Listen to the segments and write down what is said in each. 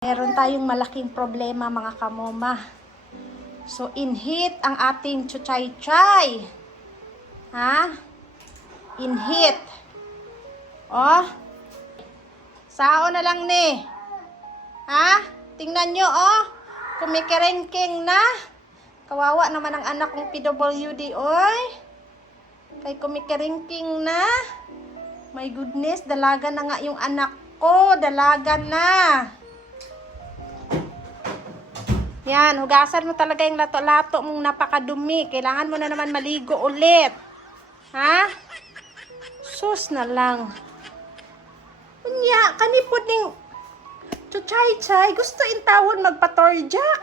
Meron tayong malaking problema mga kamoma. So, inhit ang ating chuchay-chay. Ha? Inhit. Oh. Sao na lang ni. Ha? Tingnan nyo, oh. Kumikerengking na. Kawawa naman ang anak kong PWD, oy. Kay kumikerengking na. My goodness, dalaga na nga yung anak ko. Dalaga na. Yan, hugasan mo talaga yung lato-lato mong napakadumi. Kailangan mo na naman maligo ulit. Ha? Sus na lang. Unya, kanipod ning chuchay-chay. Gusto intawon magpatorjak.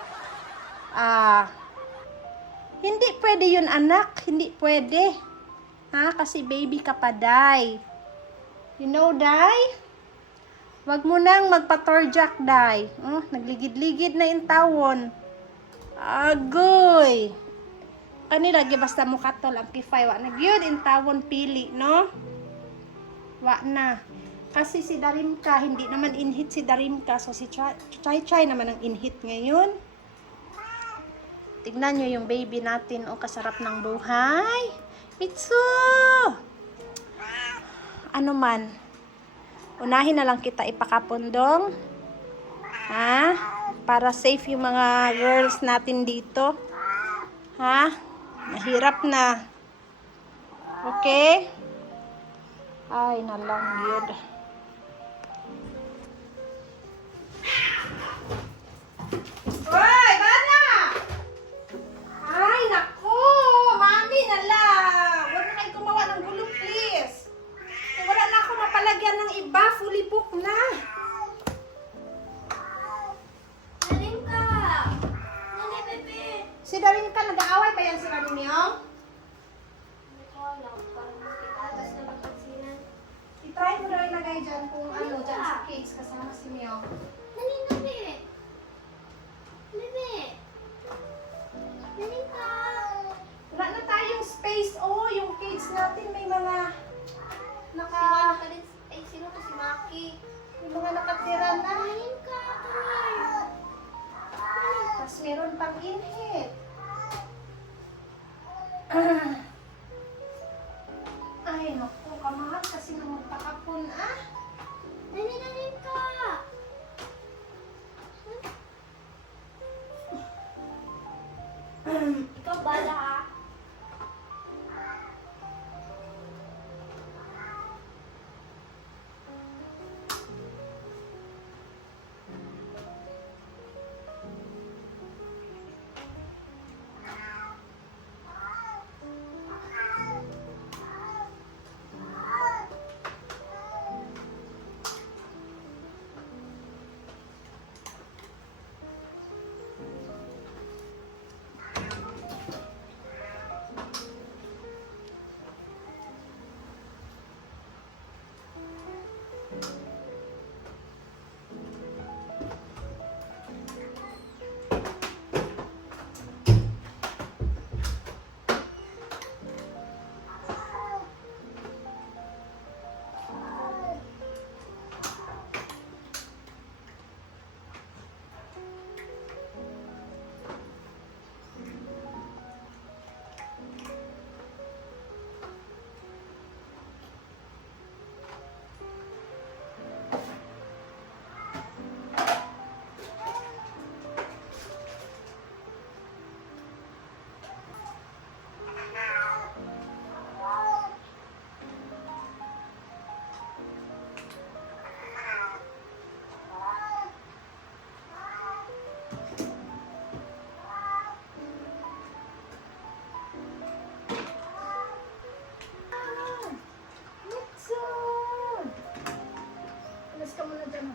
Hindi pwede yun, anak. Hindi pwede. Ha? Kasi baby ka pa, day. You know, day? Wag mo nang magpatorjak, day. Nagligid-ligid na intawon. Agoy. Kanila, basta mo katol ang kifay. Wa na gyud intawon pili, no? Wa na. Kasi si Darimka, hindi naman inhit si Darimka. So, si Chay-Chay naman ang inhit ngayon. Tignan nyo yung baby natin. Oh, kasarap ng buhay. Mitsu! Ano man. Unahin na lang kita ipakapundong. Ha? Para safe yung mga girls natin dito. Ha? Mahirap na. Okay? Ay, nalang yun. Hoy, bana! Ay, naku! Mami, nalang! Huwag na kayo gumawa ng gulo, please. Wala na ako mapalagyan ng iba. Fully book na. Darimka! Nani, bebe! Si Darimka, nag-aaway pa yan sila ni Miyong? Hindi ko alam. Parang kita, tapos napapansinan. I-try mo daw ilagay dyan kung ano, dyan sa cage kasama si Miyong. Nani, bebe! Bebe! Darimka! Wala na tayong space. Oh, yung cage natin may mga Sino to si Maki? may mga nakatira na. Darimka, come here! Tapos meron pang inhit. Ay, naku, kamahal kasi nang magpakapon, Nani, Darimka! Ikaw bala, ha? Mitsu! Alas ka muna dyan.